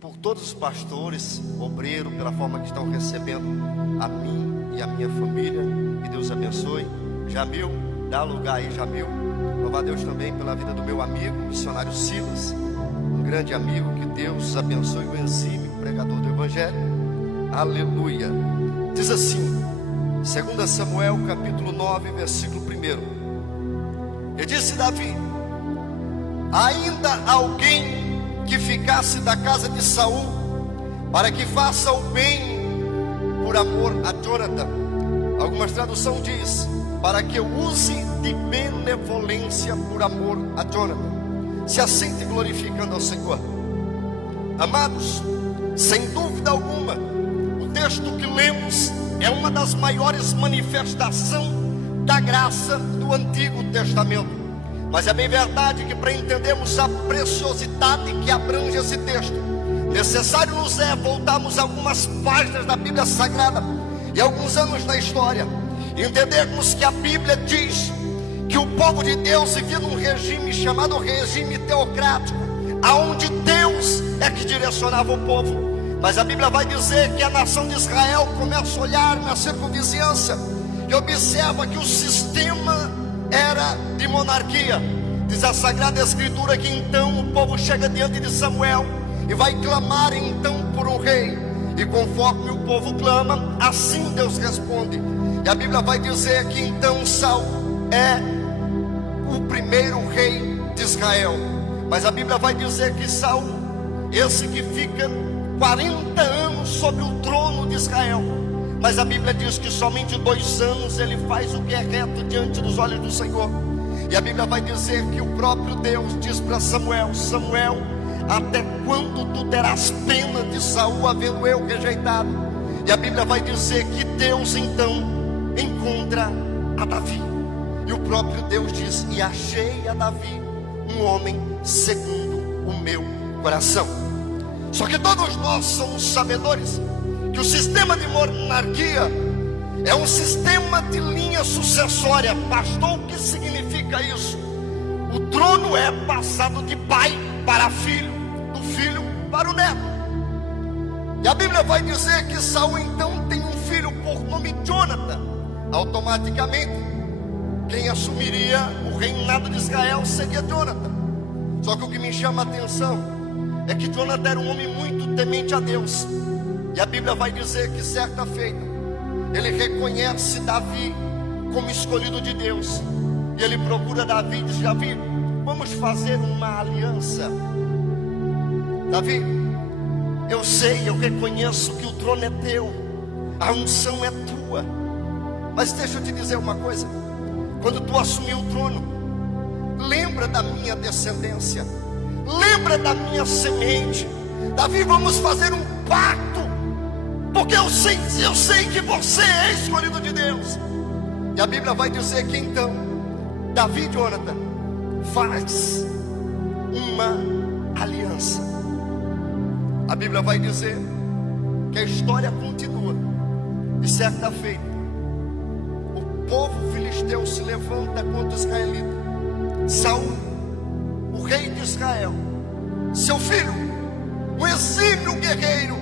por todos os pastores, obreiros, pela forma que estão recebendo a mim e a minha família. Que Deus abençoe. Jamil, dá lugar aí, Jamil. Louvar a Deus também pela vida do meu amigo, missionário Silas, um grande amigo. Que Deus abençoe o exímio pregador do Evangelho. Aleluia. Diz assim, 2 Samuel capítulo 9, versículo 1. E disse Davi: ainda alguém que ficasse da casa de Saul, para que faça o bem por amor a Jonathan. Algumas traduções diz: para que eu use de benevolência por amor a Jonathan. Se assente glorificando ao Senhor. Amados, sem dúvida alguma, o texto que lemos é uma das maiores manifestações da graça do Antigo Testamento. Mas é bem verdade que, para entendermos a preciosidade que abrange esse texto, necessário nos é voltarmos algumas páginas da Bíblia Sagrada e alguns anos na história, e entendermos que a Bíblia diz que o povo de Deus vivia num regime chamado regime teocrático, aonde Deus é que direcionava o povo. Mas a Bíblia vai dizer que a nação de Israel começa a olhar na circunvizinhança e observa que o sistema era de monarquia. Diz a Sagrada Escritura que então o povo chega diante de Samuel e vai clamar então por um rei, e conforme o povo clama, assim Deus responde. E a Bíblia vai dizer que então Saul é o primeiro rei de Israel. Mas a Bíblia vai dizer que Saul, esse que fica 40 anos sobre o trono de Israel, mas a Bíblia diz que somente 2 anos ele faz o que é reto diante dos olhos do Senhor. E a Bíblia vai dizer que o próprio Deus diz para Samuel: Samuel, até quando tu terás pena de Saul, havendo eu rejeitado? E a Bíblia vai dizer que Deus então encontra a Davi, e o próprio Deus diz: e achei a Davi um homem segundo o meu coração. Só que todos nós somos sabedores que o sistema de monarquia é um sistema de linha sucessória. Pastor, o que significa isso? O trono é passado de pai para filho, do filho para o neto. E a Bíblia vai dizer que Saul então tem um filho por nome Jonathan. Automaticamente, quem assumiria o reinado de Israel seria Jonathan. Só que o que me chama a atenção é que Jonathan era um homem muito temente a Deus. E a Bíblia vai dizer que certa feita ele reconhece Davi como escolhido de Deus, e ele procura Davi e diz: Davi, vamos fazer uma aliança. Davi, eu sei, eu reconheço que o trono é teu, a unção é tua, mas deixa eu te dizer uma coisa: quando tu assumir o trono, lembra da minha descendência, lembra da minha semente. Davi, vamos fazer um pacto, porque eu sei que você é escolhido de Deus. E a Bíblia vai dizer que então Davi e Jonathan faz uma aliança. A Bíblia vai dizer que a história continua. E certa feita, o povo filisteu se levanta contra os israelitas. Saul, o rei de Israel, seu filho, o exímio guerreiro,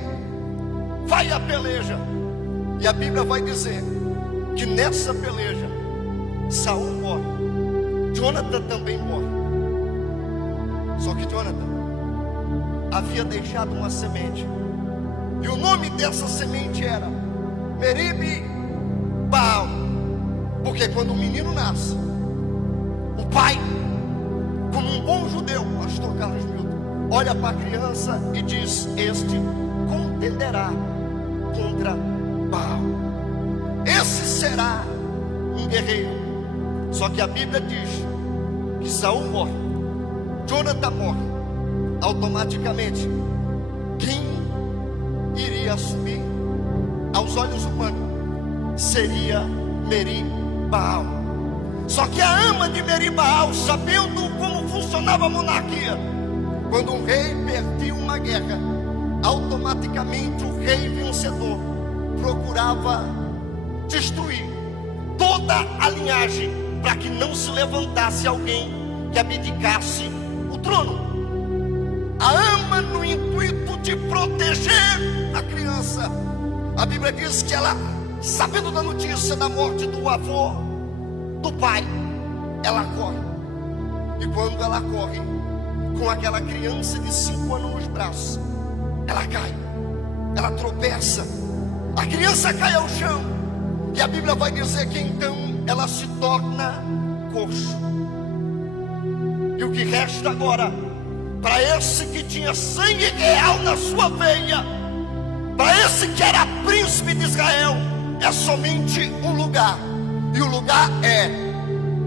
vai à peleja. E a Bíblia vai dizer que nessa peleja Saul morre, Jonathan também morre. Só que Jonathan havia deixado uma semente, e o nome dessa semente era Merib-Baal. Porque quando o menino nasce, o pai, como um bom judeu, pastor Carlos Milton, olha para a criança e diz: este contenderá contra Baal, esse será um guerreiro. Só que a Bíblia diz que Saul morre, Jonathan morre. Automaticamente, quem iria assumir aos olhos humanos seria Merib-Baal. Só que a ama de Merib-Baal, sabendo como funcionava a monarquia, quando um rei perdia uma guerra, automaticamente o rei vencedor procurava destruir toda a linhagem, para que não se levantasse alguém que abdicasse o trono. A ama, no intuito de criança, a Bíblia diz que ela, sabendo da notícia da morte do avô, do pai, ela corre. E quando ela corre, com aquela criança de 5 anos nos braços, ela cai, ela tropeça, a criança cai ao chão. E a Bíblia vai dizer que então ela se torna coxo. E o que resta agora, para esse que tinha sangue real na sua veia, para esse que era príncipe de Israel, é somente um lugar. E o lugar é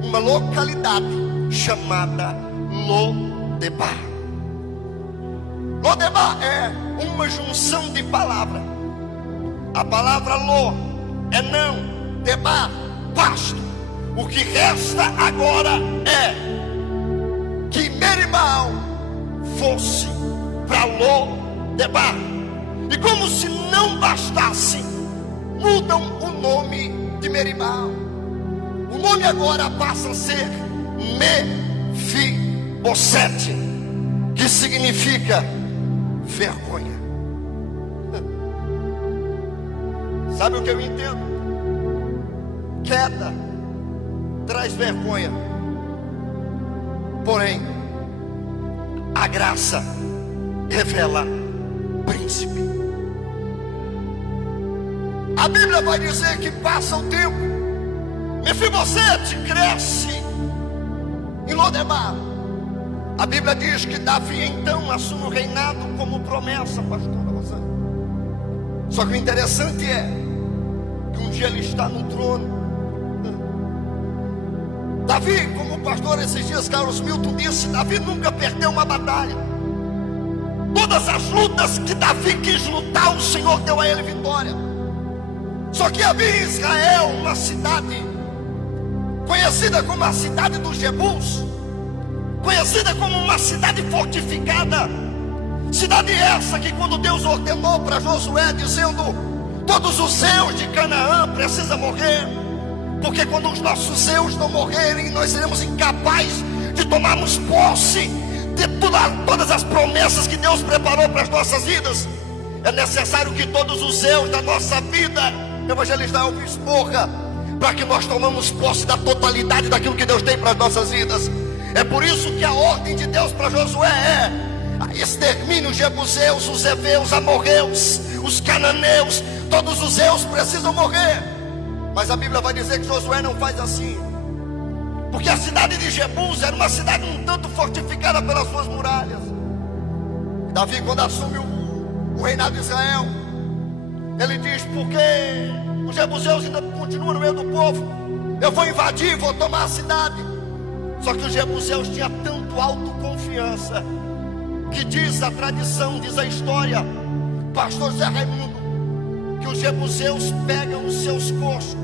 uma localidade chamada Lodebar. Lodebar é uma junção de palavras. A palavra Lo é não, Debar, pasto. O que resta agora é que Meribal fosse para Lodebar. E como se não bastasse, mudam o nome de Meribal. O nome agora passa a ser Mefibosete, que significa vergonha. Sabe o que eu entendo? Queda traz vergonha, porém a graça revela príncipe. A Bíblia vai dizer que passa o tempo, Mefibosete cresce em Lodebar. A Bíblia diz que Davi então assume o reinado como promessa, pastora Rosana. Só que o interessante é que um dia ele está no trono. Davi, como o pastor esses dias, Carlos Milton, disse, Davi nunca perdeu uma batalha. Todas as lutas que Davi quis lutar, o Senhor deu a ele vitória. Só que havia em Israel uma cidade conhecida como a cidade dos Jebus, conhecida como uma cidade fortificada. Cidade essa que quando Deus ordenou para Josué, dizendo, todos os seus de Canaã precisam morrer, porque quando os nossos seus não morrerem, nós seremos incapazes de tomarmos posse de todas as promessas que Deus preparou para as nossas vidas. É necessário que todos os seus da nossa vida, evangelista Elvis Porra, para que nós tomamos posse da totalidade daquilo que Deus tem para as nossas vidas. É por isso que a ordem de Deus para Josué é: extermine os jebuseus, os heveus, amorreus, os cananeus, todos os eus precisam morrer. Mas a Bíblia vai dizer que Josué não faz assim, porque a cidade de Jebus era uma cidade um tanto fortificada pelas suas muralhas. Davi, quando assume o reinado de Israel, ele diz, porque os jebuseus ainda continuam no meio do povo, eu vou invadir, vou tomar a cidade. Só que os jebuseus tinham tanto autoconfiança, que diz a tradição, diz a história, pastor Zé Raimundo, que os jebuseus pegam os seus coxos,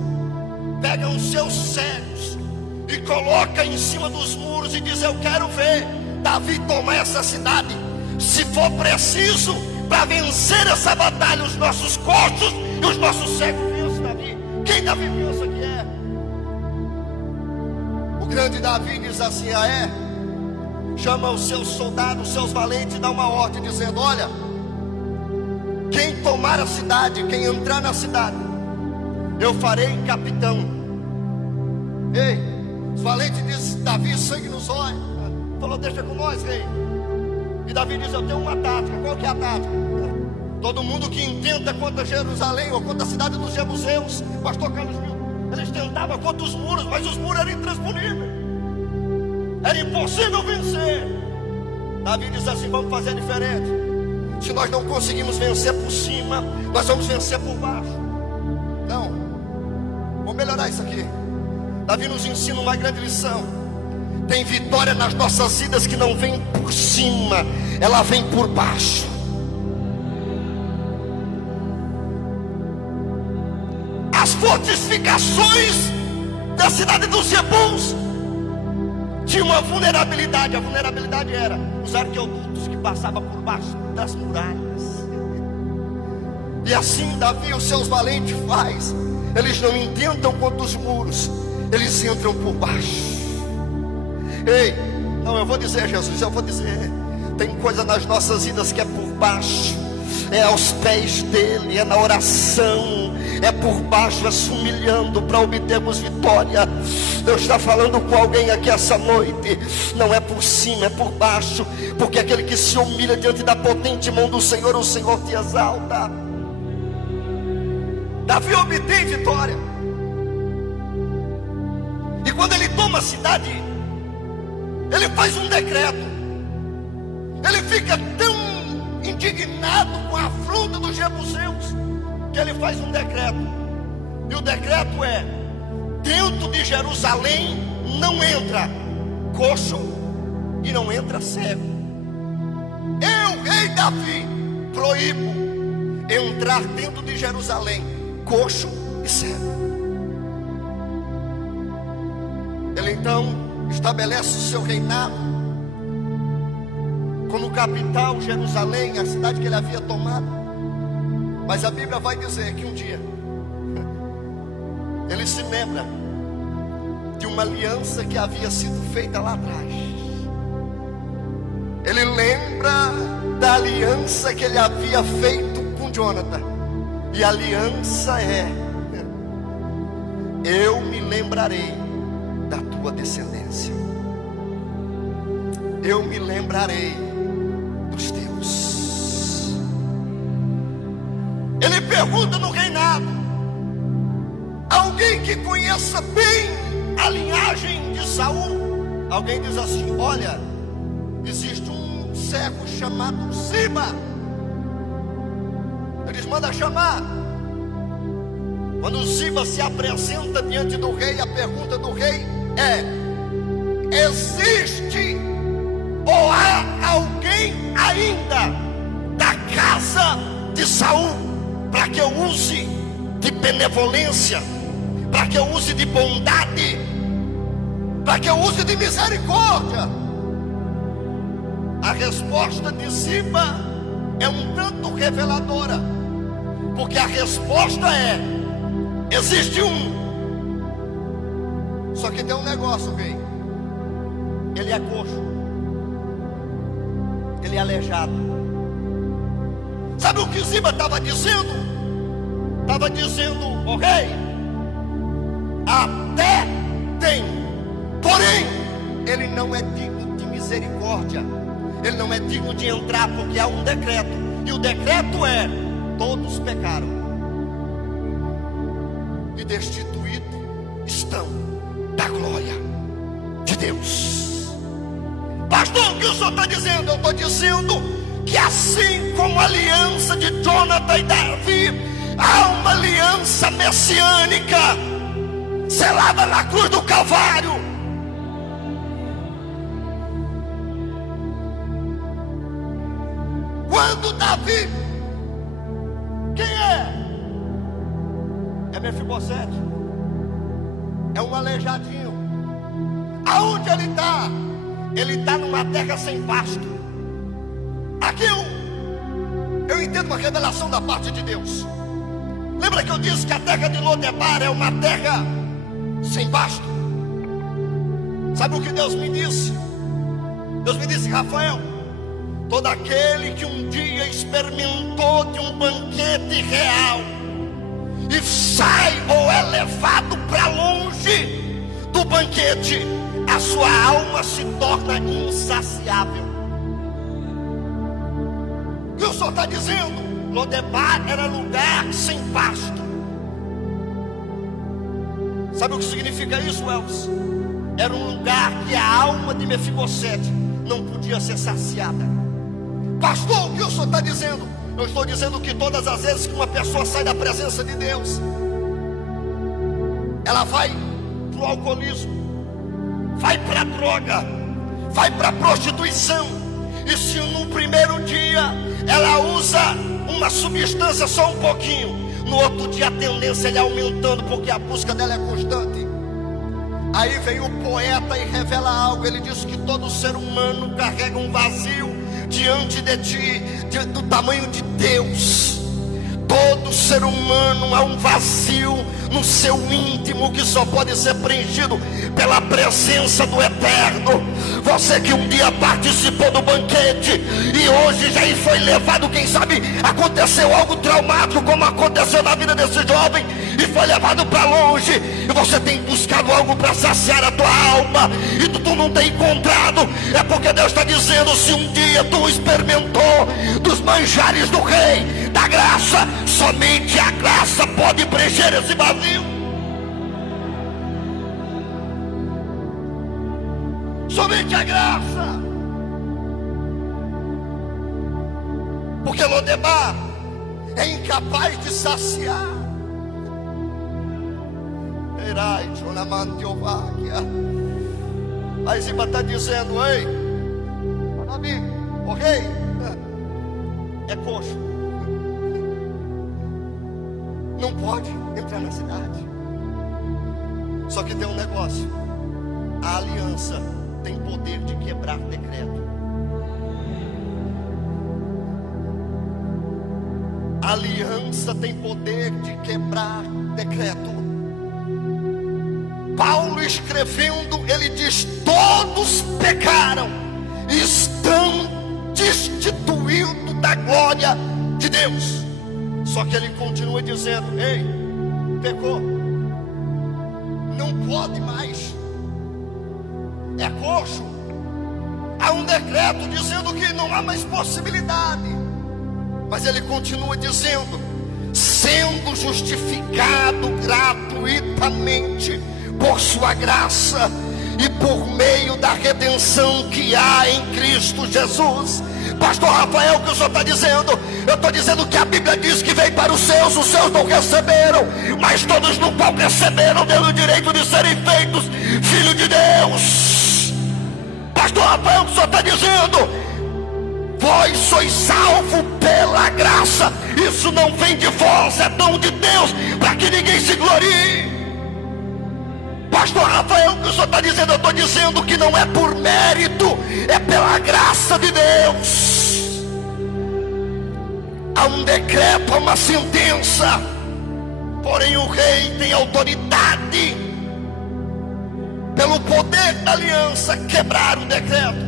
pegam os seus cegos e colocam em cima dos muros e diz, eu quero ver Davi tomar essa cidade. Se for preciso, para vencer essa batalha, os nossos coxos e os nossos cegos vencem Davi. Quem Davi pensa que é? O grande Davi diz assim, chama os seus soldados, os seus valentes, e dá uma ordem dizendo, olha, quem tomar a cidade, quem entrar na cidade, eu farei capitão. Ei, os valentes dizem, Davi, sangue nos olhos. Falou, deixa com nós, rei. E Davi diz, eu tenho uma tática. Qual que é a tática? Todo mundo que intenta contra Jerusalém ou contra a cidade dos jebuseus, pastor Carlos Milton, eles tentavam contra os muros, mas os muros eram intransponíveis, era impossível vencer. Davi diz assim, vamos fazer diferente. Se nós não conseguimos vencer por cima, nós vamos vencer por baixo. Não, vamos melhorar isso aqui. Davi nos ensina uma grande lição. Tem vitória nas nossas vidas que não vem por cima, ela vem por baixo. As fortificações da cidade dos Jebus tinha uma vulnerabilidade. A vulnerabilidade era os arqueodutos que passavam por baixo das muralhas. E assim Davi e os seus valentes faz. Eles não intentam contra os muros, eles entram por baixo. Ei, não, eu vou dizer, Jesus, eu vou dizer, tem coisa nas nossas vidas que é por baixo. é aos pés dele, é na oração, é por baixo, é se humilhando para obtermos vitória. Deus está falando com alguém aqui essa noite. Não é por cima, é por baixo, porque aquele que se humilha diante da potente mão do Senhor, o Senhor te exalta. Davi obtém vitória, e quando ele toma a cidade, ele faz um decreto. Ele fica tão indignado com a afronta dos jebuseus que ele faz um decreto. E o decreto é: dentro de Jerusalém não entra coxo e não entra cego. Eu, rei Davi, proíbo entrar dentro de Jerusalém coxo e cego. Ele então estabelece o seu reinado como capital, Jerusalém, a cidade que ele havia tomado. Mas a Bíblia vai dizer que um dia ele se lembra de uma aliança que havia sido feita lá atrás. Ele lembra da aliança que ele havia feito com Jonathan. E a aliança é: eu me lembrarei da tua descendência, eu me lembrarei dos teus. Ele pergunta no reinado, alguém que conheça bem a linhagem de Saul. Alguém diz assim: olha, existe um cego chamado Ziba. Eles mandam chamar. Quando Ziba se apresenta diante do rei, a pergunta do rei é: existe ou há alguém ainda da casa de Saul para que eu use de benevolência, para que eu use de bondade, para que eu use de misericórdia? A resposta de Ziba é um tanto reveladora, porque a resposta é: existe um. Só que tem um negócio, rei. Ele é coxo, ele é aleijado. Sabe o que Ziba estava dizendo? Estava dizendo: ó rei, até tem, porém ele não é digno de misericórdia, ele não é digno de entrar, porque há um decreto, e o decreto é: todos pecaram e destituídos estão da glória de Deus. Pastor, o que o senhor está dizendo? Eu estou dizendo que assim como a aliança de Jonathan e Davi, há uma aliança messiânica selada na cruz do Calvário. Quando Davi, quem é? É Mefibosete, é um aleijadinho. Aonde ele está? Ele está numa terra sem pasto. Aqui eu entendo uma revelação da parte de Deus. Lembra que eu disse que a terra de Lodebar é uma terra sem pasto? Sabe o que Deus me disse? Deus me disse: Rafael, todo aquele que um dia experimentou de um banquete real e sai ou é levado para longe do banquete, a sua alma se torna insaciável. O que o senhor está dizendo? Lodebar era lugar sem pasto. Sabe o que significa isso, Elvis? Era um lugar que a alma de Mefibosete não podia ser saciada. Pastor, o que o senhor está dizendo? Eu estou dizendo que todas as vezes que uma pessoa sai da presença de Deus, ela vai para o alcoolismo, vai para a droga, vai para a prostituição. E se no primeiro dia ela usa uma substância só um pouquinho, no outro dia a tendência é aumentando, porque a busca dela é constante. Aí vem o poeta e revela algo. Ele diz que todo ser humano carrega um vazio diante de ti, do tamanho de Deus. Todo ser humano há um vazio no seu íntimo que só pode ser preenchido pela presença do Eterno. Você que um dia participou do banquete e hoje já foi levado, quem sabe aconteceu algo traumático, como aconteceu na vida desse jovem, e foi levado para longe, e você tem buscado algo para saciar a tua alma, e tu não tem encontrado. É porque Deus está dizendo: se um dia tu experimentou dos manjares do Rei da graça, somente a graça pode preencher esse vazio. Somente a graça. Porque Lodebar é incapaz de saciar. Aí Ziba está dizendo: ei, Davi, o rei é coxo, não pode entrar na cidade. Só que tem um negócio: a aliança tem poder de quebrar decreto. A aliança tem poder de quebrar decreto. Paulo escrevendo, ele diz: todos pecaram e estão destituindo da glória de Deus. Só que ele continua dizendo: ei, pecou, não pode mais, é coxo. Há um decreto dizendo que não há mais possibilidade. Mas ele continua dizendo: sendo justificado gratuitamente por sua graça e por meio da redenção que há em Cristo Jesus. Pastor Rafael, o que o senhor está dizendo? Eu estou dizendo que a Bíblia diz que veio para os seus não receberam, mas todos no qual receberam dele o direito de serem feitos filho de Deus. Pastor Rafael, o que o senhor está dizendo? Vós sois salvo pela graça. Isso não vem de vós, é dom de Deus, para que ninguém se glorie. Pastor Rafael, o que o senhor está dizendo? Eu estou dizendo que não é por mérito, é pela graça de Deus. Há um decreto, há uma sentença, porém o rei tem autoridade, pelo poder da aliança, quebrar o decreto.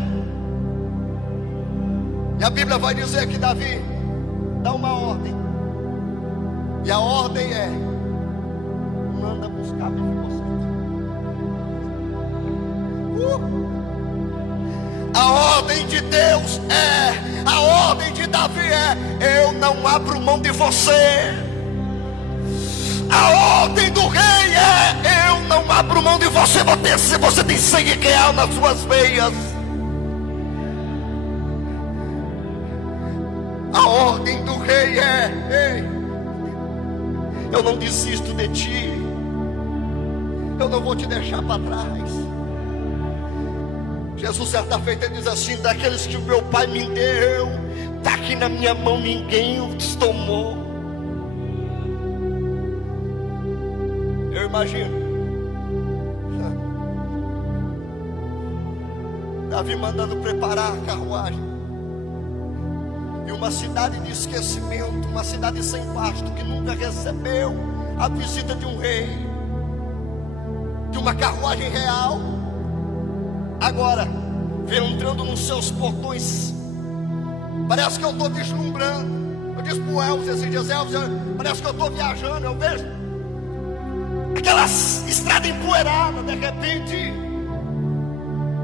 E a Bíblia vai dizer que Davi dá uma ordem, e a ordem é: manda buscar Mefibosete. A ordem de Deus é, a ordem de Davi é: eu não abro mão de você. A ordem do rei é: eu não abro mão de você. Você tem sangue real nas suas veias. A ordem do rei é: ei, eu não desisto de ti, eu não vou te deixar para trás. Jesus certa feita ele diz assim: daqueles que o meu pai me deu, está aqui na minha mão, ninguém os tomou. Eu imagino Davi mandando preparar a carruagem, e uma cidade de esquecimento, uma cidade sem pasto, que nunca recebeu a visita de um rei, de uma carruagem real, agora vem entrando nos seus portões. Parece que eu estou deslumbrando. Eu disse para o Elvis esses dias: Elvis, parece que eu estou viajando. Eu vejo aquela estrada empoeirada. De repente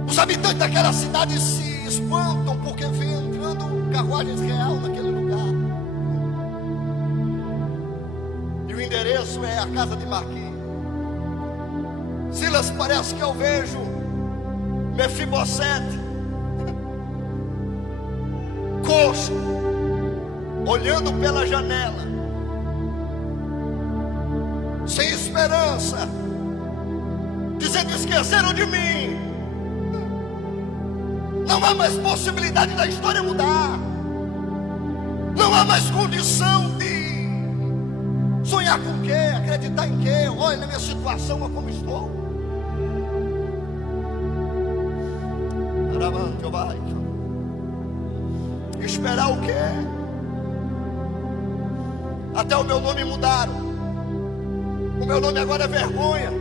os habitantes daquela cidade se espantam, porque vem entrando carruagens real naquele lugar. E o endereço é a casa de Marquinhos. Silas, parece que eu vejo Mefibosete, coxo, olhando pela janela, sem esperança, dizendo: esqueceram de mim. Não há mais possibilidade da história mudar. Não há mais condição de sonhar com o quê? Acreditar em quê? Olha na minha situação, olha como estou. Esperar o quê? Até o meu nome mudaram. O meu nome agora é vergonha.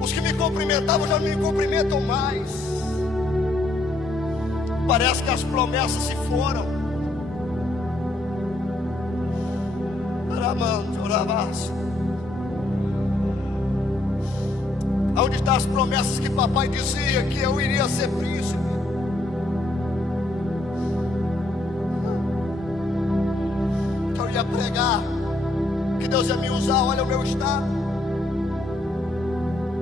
Os que me cumprimentavam já não me cumprimentam mais. Parece que as promessas se foram. Onde estão as promessas que papai dizia que eu iria ser príncipe? Que eu ia pregar, que Deus ia me usar. Olha o meu estado.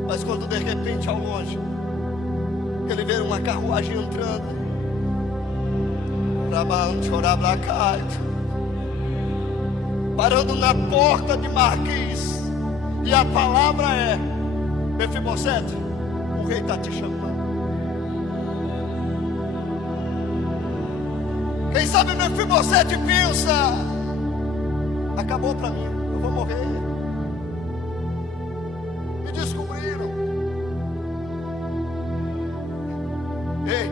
Mas quando de repente ao longe ele vê uma carruagem entrando, parando na porta de Marquês, e a palavra é: Mefibosete, o rei está te chamando. Quem sabe Mefibosete pensa: acabou para mim, eu vou morrer. Me descobriram. Ei,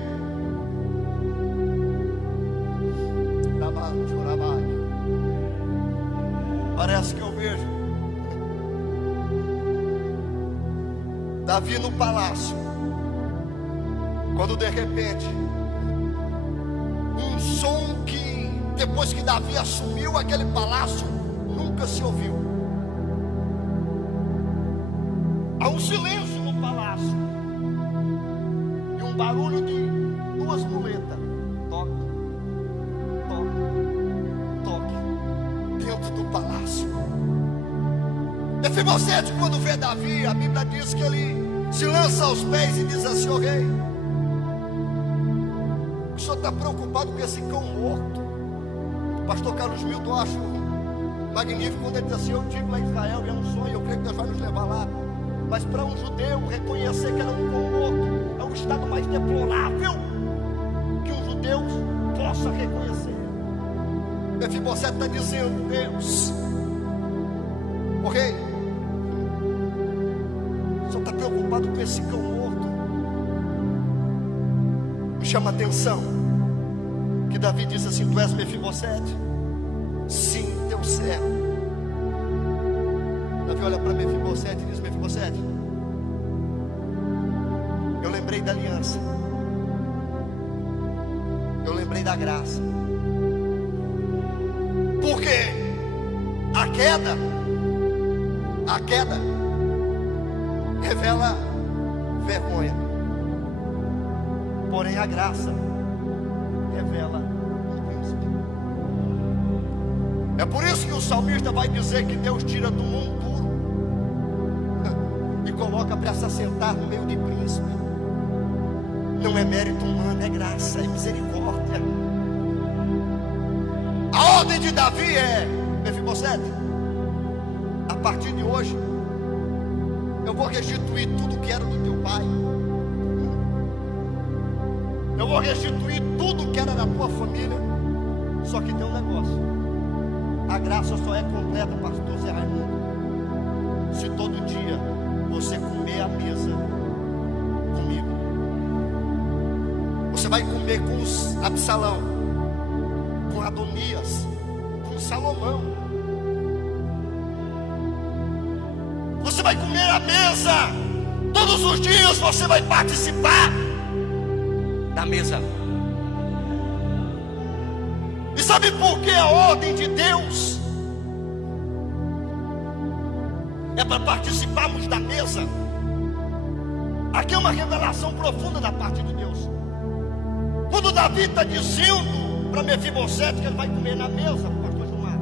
parece que eu vejo Davi no palácio, quando de repente um som que depois que Davi assumiu aquele palácio nunca se ouviu. Há um silêncio no palácio e um barulho de duas muletas. Toque, toque, toque, dentro do palácio. Mefibosete, quando vê Davi, a Bíblia diz que ele se lança aos pés e diz assim: ó rei, o senhor está preocupado com esse cão morto? O pastor Carlos Milton, eu acho magnífico quando ele diz assim: eu tive lá em Israel e é um sonho, eu creio que Deus vai nos levar lá. Mas para um judeu reconhecer que era um cão morto é o estado mais deplorável que um judeu possa reconhecer. Mefibosete está dizendo: Deus, o rei, o senhor está preocupado com esse cão morto? Me chama a atenção que Davi diz assim: tu és Mefibosete? Sim, teu servo. Davi olha para Mefibosete e diz: Mefibosete, eu lembrei da aliança, eu lembrei da graça, porque a queda revela vergonha, porém a graça revela o príncipe. É por isso que o salmista vai dizer que Deus tira do mundo duro e coloca para se assentar no meio de príncipe. Não é mérito humano, é graça, é misericórdia. A ordem de Davi é: Mefibosete, a partir de hoje eu vou restituir tudo que era do teu pai. Eu vou restituir tudo que era da tua família. Só que tem um negócio: a graça só é completa, pastor Zé Raimundo, se todo dia você comer à mesa comigo. Você vai comer com Absalão, com Adonias, com Salomão. Você vai comer à mesa todos os dias. Você vai participar da mesa. E sabe por que a ordem de Deus é para participarmos da mesa? Aqui é uma revelação profunda da parte de Deus. Quando Davi está dizendo para Mefibosete que ele vai comer na mesa, pastor Gilmar,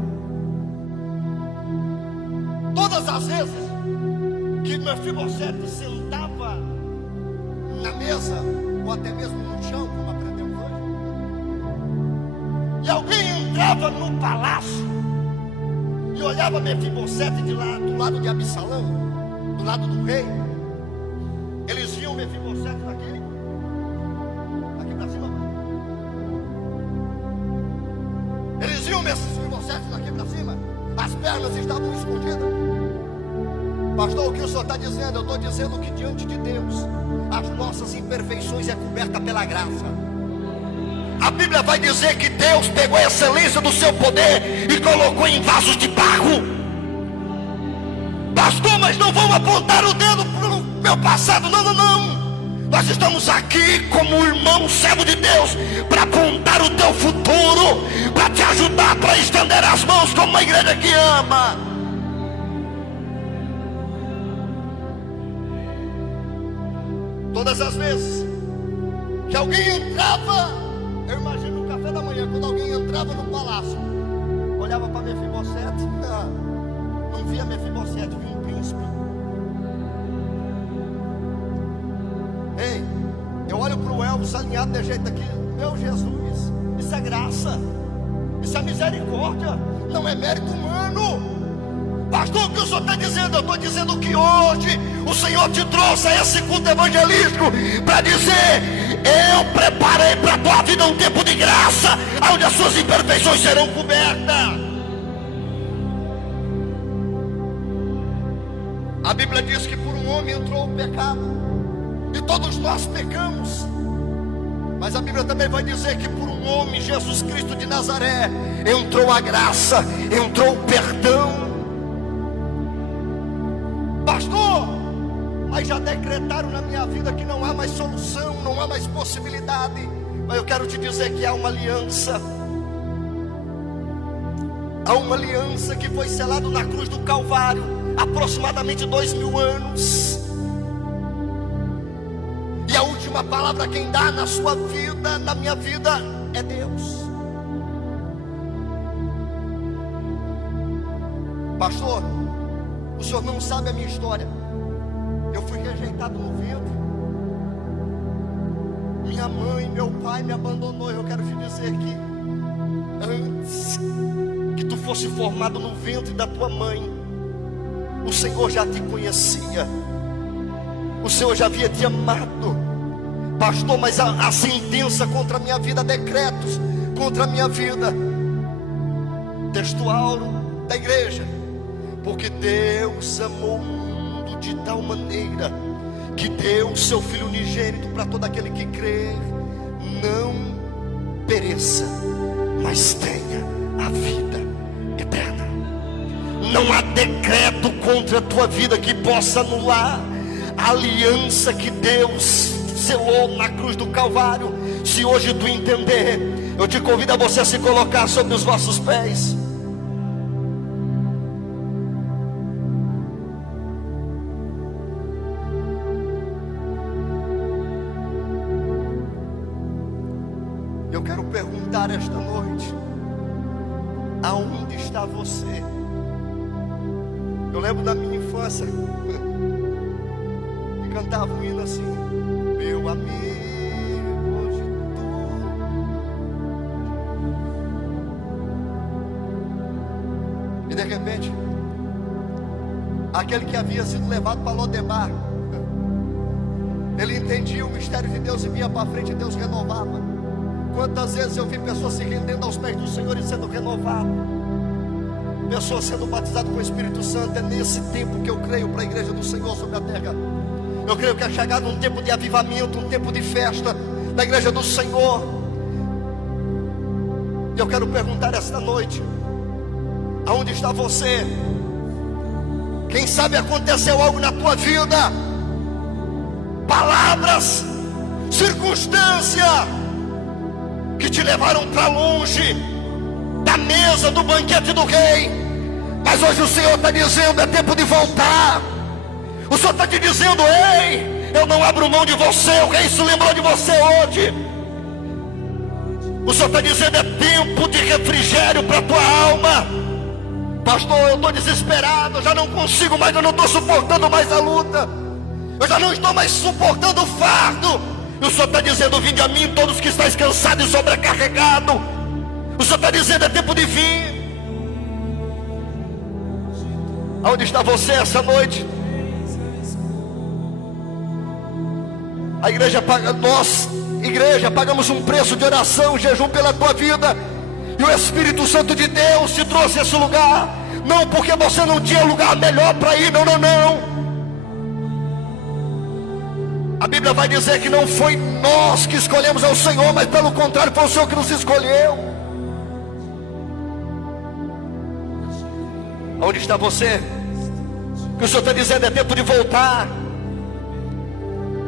todas as vezes que Mefibosete sentava na mesa, ou até mesmo no chão, como aprendemos hoje, e alguém entrava no palácio e olhava Mefibosete do lado de Absalão, do lado do rei, eles viam Mefibosete aqui para cima. Eles viam Mefibosete daqui para cima, as pernas estavam escondidas. Pastor, o que o senhor está dizendo? Eu estou dizendo que diante de Deus as nossas imperfeições é coberta pela graça. A Bíblia vai dizer que Deus pegou a excelência do seu poder e colocou em vasos de barro. Pastor, mas não vamos apontar o dedo para o meu passado. Não, não, não. Nós estamos aqui como irmão servo de Deus para apontar o teu futuro, para te ajudar, para estender as mãos como uma igreja que ama. Todas as vezes que alguém entrava, eu imagino no café da manhã, quando alguém entrava no palácio, olhava para Mefibosete, não via Mefibosete, via um príncipe. Ei, eu olho para o Elvis alinhado de jeito aqui, meu Jesus, isso é graça, isso é misericórdia, não é mérito humano. Pastor, o que o senhor está dizendo? Eu estou dizendo que hoje o Senhor te trouxe a esse culto evangelístico para dizer: eu preparei para a tua vida um tempo de graça, onde as suas imperfeições serão cobertas. A Bíblia diz que por um homem entrou o pecado, e todos nós pecamos. Mas a Bíblia também vai dizer que por um homem, Jesus Cristo de Nazaré, entrou a graça, entrou o perdão. Pastor, mas já decretaram na minha vida que não há mais solução, não há mais possibilidade. Mas eu quero te dizer que há uma aliança. Há uma aliança que foi selada na cruz do Calvário, aproximadamente 2000 anos. E a última palavra quem dá na sua vida, na minha vida, é Deus. Pastor, o senhor não sabe a minha história. Eu fui rejeitado no ventre. Minha mãe, meu pai me abandonou. Eu quero te dizer que antes que tu fosse formado no ventre da tua mãe, o Senhor já te conhecia. O Senhor já havia te amado. Pastor, mas a sentença contra a minha vida, decretos contra a minha vida. Textual da igreja. Porque Deus amou o mundo de tal maneira que deu o seu Filho unigênito para todo aquele que crer, não pereça, mas tenha a vida eterna. Não há decreto contra a tua vida que possa anular a aliança que Deus selou na cruz do Calvário. Se hoje tu entender, eu te convido a você a se colocar sobre os vossos pés. Eu quero perguntar esta noite: aonde está você? Eu lembro da minha infância, e cantava um hino assim: meu amigo de tudo. E de repente, aquele que havia sido levado para Lodebar, ele entendia o mistério de Deus e vinha para frente, e Deus renovava. Quantas vezes eu vi pessoas se rendendo aos pés do Senhor e sendo renovadas, pessoas sendo batizadas com o Espírito Santo. É nesse tempo que eu creio para a igreja do Senhor sobre a terra. Eu creio que é chegado um tempo de avivamento, um tempo de festa na igreja do Senhor. E eu quero perguntar esta noite: aonde está você? Quem sabe aconteceu algo na tua vida, palavras, circunstância, que te levaram para longe da mesa do banquete do rei. Mas hoje o Senhor está dizendo: é tempo de voltar. O Senhor está te dizendo: ei, eu não abro mão de você. O rei se lembrou de você hoje. O Senhor está dizendo: é tempo de refrigério para a tua alma. Pastor, eu estou desesperado, eu já não consigo mais, eu não estou suportando mais a luta, eu já não estou mais suportando o fardo. E o Senhor está dizendo: vinde a mim todos que estáis cansados e sobrecarregados. O Senhor está dizendo: é tempo de vir. Aonde está você essa noite? A igreja paga, nós, igreja, pagamos um preço de oração, jejum pela tua vida. E o Espírito Santo de Deus te trouxe a esse lugar, não porque você não tinha lugar melhor para ir, não, não, não. Bíblia vai dizer que não foi nós que escolhemos ao Senhor, mas pelo contrário, foi o Senhor que nos escolheu. Onde está você? Que o Senhor está dizendo, é tempo de voltar.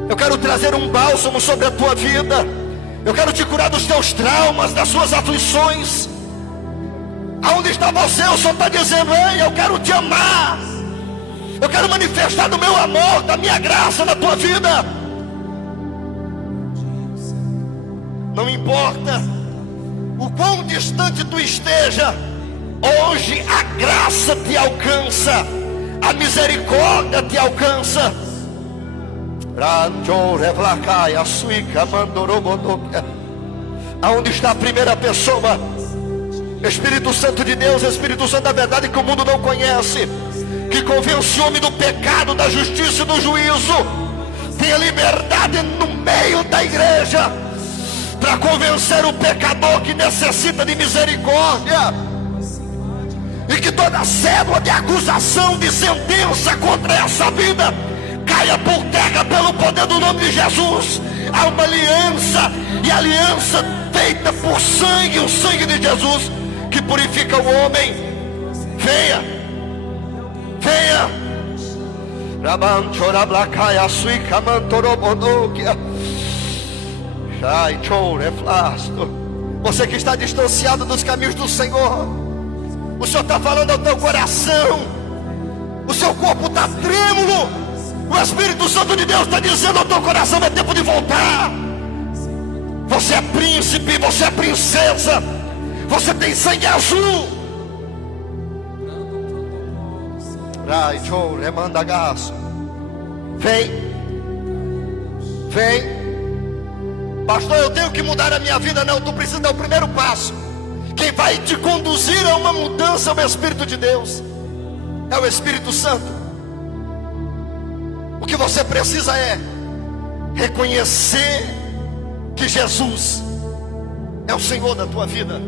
Eu quero trazer um bálsamo sobre a tua vida. Eu quero te curar dos teus traumas, das suas aflições. Aonde está você? O Senhor está dizendo, ei, eu quero te amar. Eu quero manifestar do meu amor, da minha graça na tua vida. Não importa o quão distante tu esteja, hoje a graça te alcança, a misericórdia te alcança. Aonde está a primeira pessoa? Espírito Santo de Deus, Espírito Santo da verdade que o mundo não conhece, que convence o homem do pecado, da justiça e do juízo. Tenha liberdade no meio da igreja para convencer o pecador que necessita de misericórdia, e que toda cédula de acusação, de sentença contra essa vida caia por terra pelo poder do nome de Jesus. Há uma aliança, e a aliança feita por sangue, o sangue de Jesus que purifica o homem. Venha, venha. Você que está distanciado dos caminhos do Senhor, o Senhor está falando ao teu coração. O seu corpo está trêmulo. O Espírito Santo de Deus está dizendo ao teu coração, é tempo de voltar. Você é príncipe, você é princesa, você tem sangue azul. Vem, vem. Pastor, eu tenho que mudar a minha vida. Não, tu precisa dar o primeiro passo. Quem vai te conduzir a uma mudança é o Espírito de Deus, é o Espírito Santo. O que você precisa é reconhecer que Jesus é o Senhor da tua vida.